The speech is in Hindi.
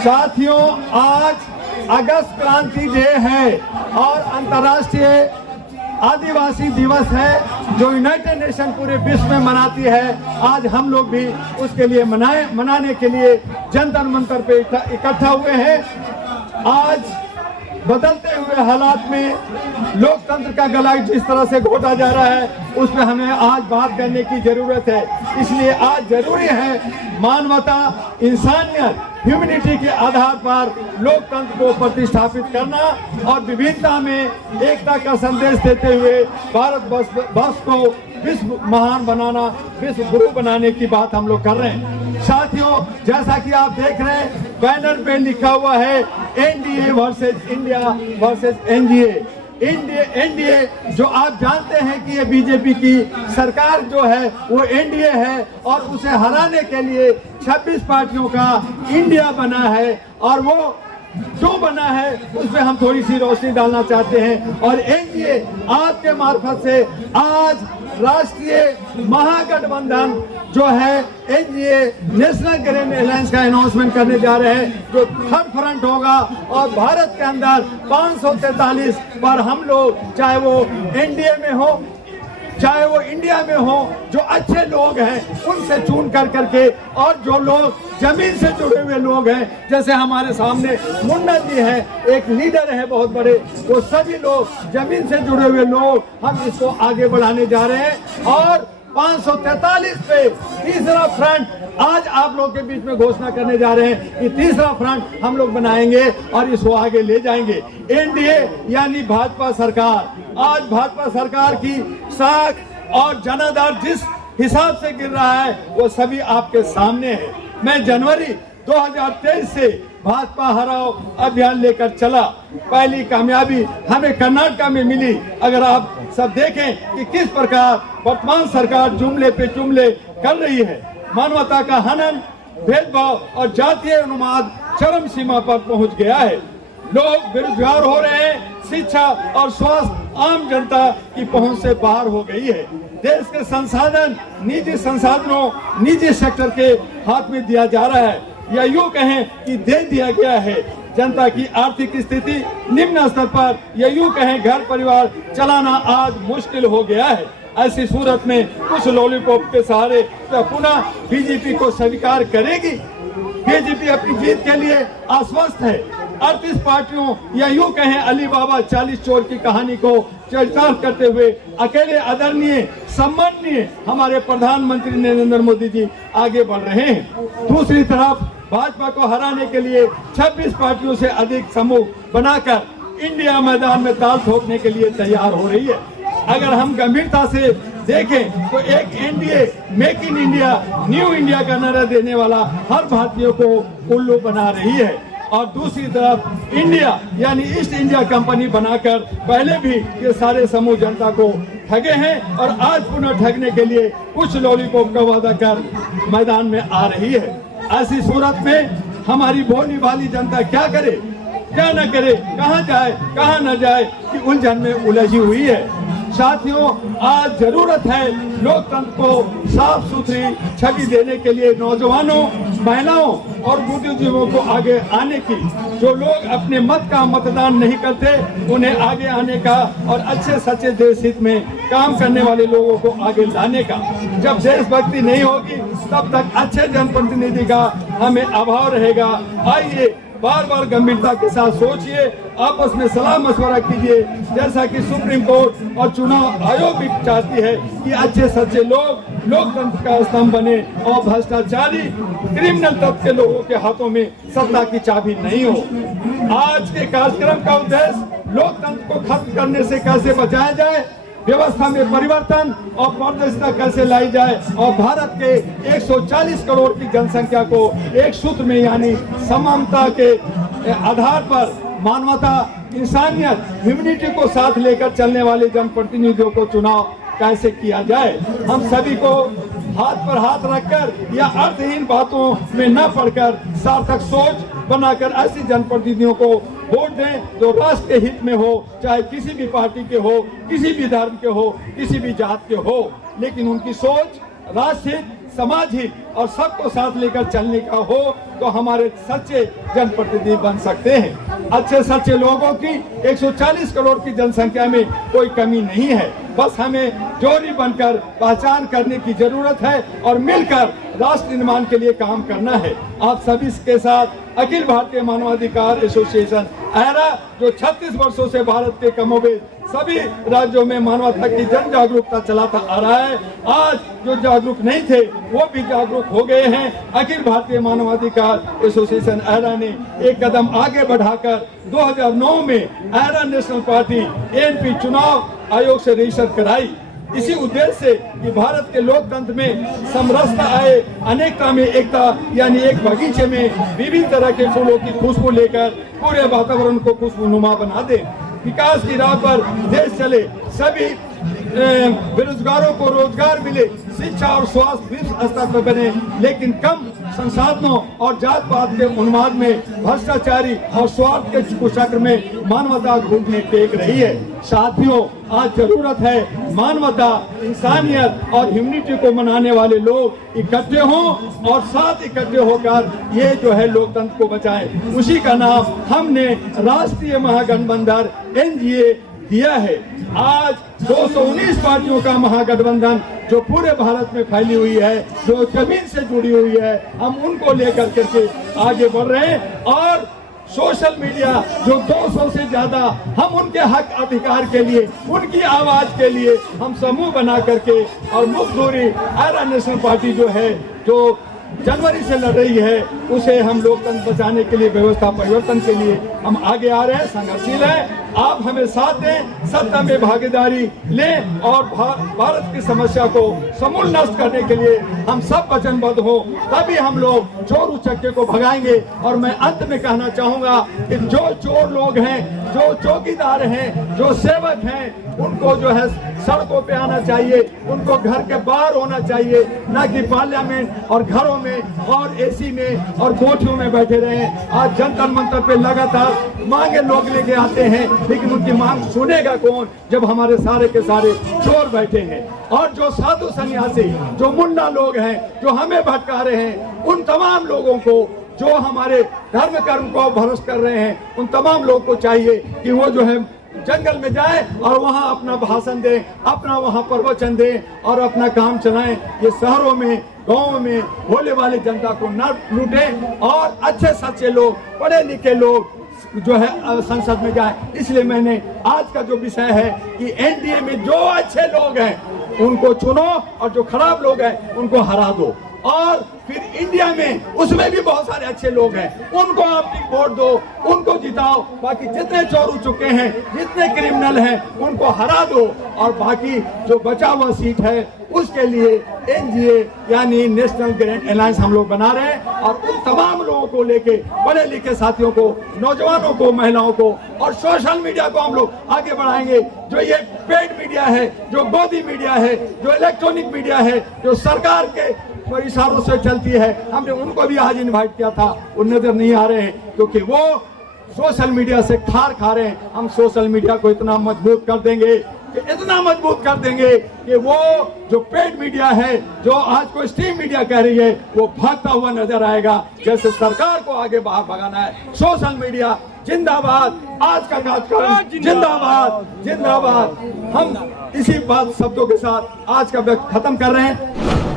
साथियों आज अगस्त क्रांति डे है और अंतर्राष्ट्रीय आदिवासी दिवस है जो यूनाइटेड नेशन पूरे विश्व में मनाती है। आज हम लोग भी उसके लिए मनाने के लिए जंतर मंतर पे इकट्ठा हुए हैं। आज बदलते हुए हालात में लोकतंत्र का गला जिस तरह से घोटा जा रहा है उस पर हमें आज बात करने की जरूरत है। इसलिए आज जरूरी है मानवता, इंसानियत, ह्यूमैनिटी के आधार पर लोकतंत्र को प्रतिष्ठापित करना और विविधता में एकता का संदेश देते हुए भारत वर्ष को विश्व महान बनाना, विश्व गुरु बनाने की बात हम लोग कर रहे हैं। साथियों, जैसा कि आप देख रहे हैं बैनर पे लिखा हुआ है NDA versus India versus NDA. NDA जो आप जानते हैं कि ये बीजेपी की सरकार जो है वो एनडीए है और उसे हराने के लिए 26 पार्टियों का इंडिया बना है और वो जो बना है उसमें हम थोड़ी सी रोशनी डालना चाहते हैं। और एनडीए आपके मार्फत से आज राष्ट्रीय महागठबंधन जो है एनडीए नेशनल ग्रीन अलायंस का अनाउंसमेंट करने जा रहे हैं जो थर्ड फ्रंट होगा और भारत के अंदर 543 पर हम लोग चाहे वो एनडीए में हो चाहे वो इंडिया में हो जो अच्छे लोग हैं उनसे चुन करके और जो लोग जमीन से जुड़े हुए लोग हैं जैसे हमारे सामने मुन्ना जी हैं, एक लीडर है बहुत बड़े, वो सभी लोग जमीन से जुड़े हुए लोग हम इसको आगे बढ़ाने जा रहे हैं। और 543 पे तीसरा फ्रंट आज आप लोग के बीच में घोषणा करने जा रहे हैं कि तीसरा फ्रंट हम लोग बनाएंगे और इसको आगे ले जाएंगे। एनडीए यानी भाजपा सरकार, आज भाजपा सरकार की साख और जनाधार जिस हिसाब से गिर रहा है वो सभी आपके सामने है। मैं जनवरी 2023 से भाजपा हराओ अभियान लेकर चला, पहली कामयाबी हमें कर्नाटक में मिली। अगर आप सब देखें कि किस प्रकार वर्तमान सरकार जुमले पे जुमले कर रही है, मानवता का हनन, भेदभाव और जातीय उन्माद चरम सीमा पर पहुंच गया है। लोग बेरोजगार हो रहे हैं, शिक्षा और स्वास्थ्य आम जनता की पहुंच से बाहर हो गई है। देश के संसाधन निजी संसाधनों, निजी सेक्टर के हाथ में दिया जा रहा है या यूं कहें कि दे दिया गया है। जनता की आर्थिक स्थिति निम्न स्तर पर या यूं कहें घर परिवार चलाना आज मुश्किल हो गया है। ऐसी सूरत में कुछ लॉलीपॉप के सहारे तो पुनः बीजेपी को स्वीकार करेगी। बीजेपी अपनी जीत के लिए आश्वस्त है। 38 पार्टियों या यूं कहें अली बाबा 40 चोर की कहानी को चरितार्थ करते हुए अकेले आदरणीय सम्माननीय हमारे प्रधानमंत्री नरेंद्र मोदी जी आगे बढ़ रहे हैं। दूसरी तरफ भाजपा को हराने के लिए 26 पार्टियों से अधिक समूह बनाकर इंडिया मैदान में ताल ठोकने के लिए तैयार हो रही है। अगर हम गंभीरता से देखें तो एक NDA make in India, new India का नारा देने वाला हर भारतीय को उल्लू बना रही है और दूसरी तरफ इंडिया यानी ईस्ट इंडिया कंपनी बनाकर पहले भी ये सारे समूह जनता को ठगे हैं और आज पुनः ठगने के लिए कुछ लॉलीपॉप का वादा कर मैदान में आ रही है। ऐसी सूरत में हमारी भोली भाली जनता क्या करे, क्या न करे, कहां जाए कहां न जाए कि उलझन में उलझी हुई है। साथियों, आज जरूरत है लोकतंत्र को साफ सुथरी छवि देने के लिए नौजवानों, महिलाओं और बुद्धिजीवियों को आगे आने की। जो लोग अपने मत का मतदान नहीं करते उन्हें आगे आने का और अच्छे सच्चे देश हित में काम करने वाले लोगों को आगे लाने का। जब देशभक्ति नहीं होगी तब तक अच्छे जनप्रतिनिधि का हमें अभाव रहेगा। आइए बार बार गंभीरता के साथ सोचिए, आपस में सलाह मशवरा कीजिए, जैसा कि सुप्रीम कोर्ट और चुनाव आयोग भी चाहती है कि अच्छे सच्चे लोग लोकतंत्र का स्तंभ बने और भ्रष्टाचारी क्रिमिनल तत्व के लोगों के हाथों में सत्ता की चाबी नहीं हो। आज के कार्यक्रम का उद्देश्य लोकतंत्र को खत्म करने से कैसे बचाया जाए, व्यवस्था में परिवर्तन और पारदर्शिता कैसे लाई जाए और भारत के 140 करोड़ की जनसंख्या को एक सूत्र में यानी समानता के आधार पर मानवता, इंसानियत, ह्यूमैनिटी को साथ लेकर चलने वाले जनप्रतिनिधियों को चुनाव कैसे किया जाए। हम सभी को हाथ पर हाथ रखकर या अर्थहीन बातों में न पड़कर सार्थक सोच बनाकर ऐसी जनप्रतिनिधियों को वोट दें जो राष्ट्र के हित में हो, चाहे किसी भी पार्टी के हो, किसी भी धर्म के हो, किसी भी जात के हो, लेकिन उनकी सोच राष्ट्र हित, समाज हित और सबको साथ लेकर चलने का हो तो हमारे सच्चे जनप्रतिनिधि बन सकते हैं। अच्छे सच्चे लोगों की 140 करोड़ की जनसंख्या में कोई कमी नहीं है। बस हमें जोड़ी बनकर पहचान करने की जरूरत है और मिलकर राष्ट्र निर्माण के लिए काम करना है। आप सभी के साथ अखिल भारतीय मानवाधिकार एसोसिएशन ऐरा, जो 36 वर्षों से भारत के कमोबेश सभी राज्यों में मानवता की जन जागरूकता चलाता आ रहा है। आज जो जागरूक नहीं थे वो भी जागरूक हो गए हैं। अखिल भारतीय मानवाधिकार एसोसिएशन ऐरा ने एक कदम आगे बढ़ाकर 2009 में ऐरा नेशनल पार्टी एएनपी चुनाव आयोग से रजिस्टर कराई। इसी उद्देश्य से कि भारत के लोकतंत्र में समरसता आए, अनेकता में एकता, यानी एक बगीचे में विभिन्न तरह के फूलों की खुशबू लेकर पूरे वातावरण को खुशबूनुमा बना दे, विकास की राह पर देश चले, सभी बेरोजगारों को रोजगार मिले, शिक्षा और स्वास्थ्य विश्व स्तर पर बने, लेकिन कम संसाधनों और जात पात के उन्माद में, भ्रष्टाचारी और स्वार्थ के कुचक्र में मानवता घुटने टेक रही है। साथियों, आज जरूरत है मानवता, इंसानियत और ह्यूमनिटी को मनाने वाले लोग इकट्ठे हों और साथ इकट्ठे होकर ये जो है लोकतंत्र को बचाएं। उसी का नाम हमने राष्ट्रीय महागठबंधन एनडीए दिया है। आज 219 पार्टियों का महागठबंधन जो पूरे भारत में फैली हुई है, जो जमीन से जुड़ी हुई है, हम उनको लेकर के आगे बढ़ रहे हैं। और सोशल मीडिया जो 200 से ज्यादा, हम उनके हक अधिकार के लिए, उनकी आवाज के लिए हम समूह बना करके और मुक्त दूरी ऐरा नेशनल पार्टी जो है, जो जनवरी से लड़ रही है, उसे हम लोकतंत्र बचाने के लिए, व्यवस्था परिवर्तन के लिए हम आगे आ रहे हैं, संघर्षशील है। आप हमें साथ दें, सत्ता में भागीदारी लें और भारत की समस्या को समूल नष्ट करने के लिए हम सब वचनबद्ध हो, तभी हम लोग चोर उचक्के को भगाएंगे। और मैं अंत में कहना चाहूंगा कि जो चोर लोग हैं, जो चौकीदार हैं, जो सेवक हैं, उनको जो है सड़कों पे आना चाहिए, उनको घर के बाहर होना चाहिए, ना कि पार्लियामेंट और घरों में और एसी में और कोठियों में बैठे रहे। आज जंतर मंतर पे लगातार मांगे लोग लेके आते हैं, लेकिन उनकी मांग सुनेगा कौन जब हमारे सारे के सारे चोर बैठे हैं। और जो साधु सन्यासी, जो मुन्ना लोग हैं, जो हमें भटका रहे हैं, उन तमाम लोगों को, जो हमारे धर्म कर्म को भ्रष्ट कर रहे हैं, उन तमाम लोगों को चाहिए कि वो जो है जंगल में जाए और वहां अपना भाषण दें, अपना वहां प्रवचन दें और अपना काम चलाएं। ये शहरों में, गाँव में भोले वाले जनता को न लूटें और अच्छे सच्चे लोग, पढ़े लिखे लोग जो है संसद में जाए। इसलिए मैंने आज का जो विषय है कि एनडीए में जो अच्छे लोग हैं उनको चुनो और जो खराब लोग हैं उनको हरा दो। और फिर इंडिया में उसमें भी बहुत सारे अच्छे लोग हैं, उनको आप वोट दो, उनको जिताओ। बाकी जितने चोर हो चुके हैं, जितने क्रिमिनल हैं, उनको हरा दो। और बाकी जो बचा हुआ सीट है उसके लिए एनडीए यानी नेशनल ग्रैंड अलायंस हम लोग बना रहे हैं। और उन तमाम लोगों को लेके, पढ़े लिखे साथियों को, नौजवानों को, महिलाओं को और सोशल मीडिया को हम लोग आगे बढ़ाएंगे। जो ये पेड मीडिया है, जो गोदी मीडिया है, जो इलेक्ट्रॉनिक मीडिया है, जो सरकार के इशारों से चलती है, हमने उनको भी आज इनवाइट किया था, वो नजर नहीं आ रहे हैं क्योंकि वो सोशल मीडिया से खार खा रहे हैं। हम सोशल मीडिया को इतना मजबूत कर देंगे कि इतना मजबूत कर देंगे कि वो जो पेड मीडिया है, जो आज को स्ट्रीम मीडिया कह रही है, वो भागता हुआ नजर आएगा। जैसे सरकार को आगे बाहर भगाना है, सोशल मीडिया जिंदाबाद, आज का कार्यक्रम जिंदाबाद जिंदाबाद। हम इसी बात शब्दों के साथ आज का वक्त खत्म कर रहे हैं।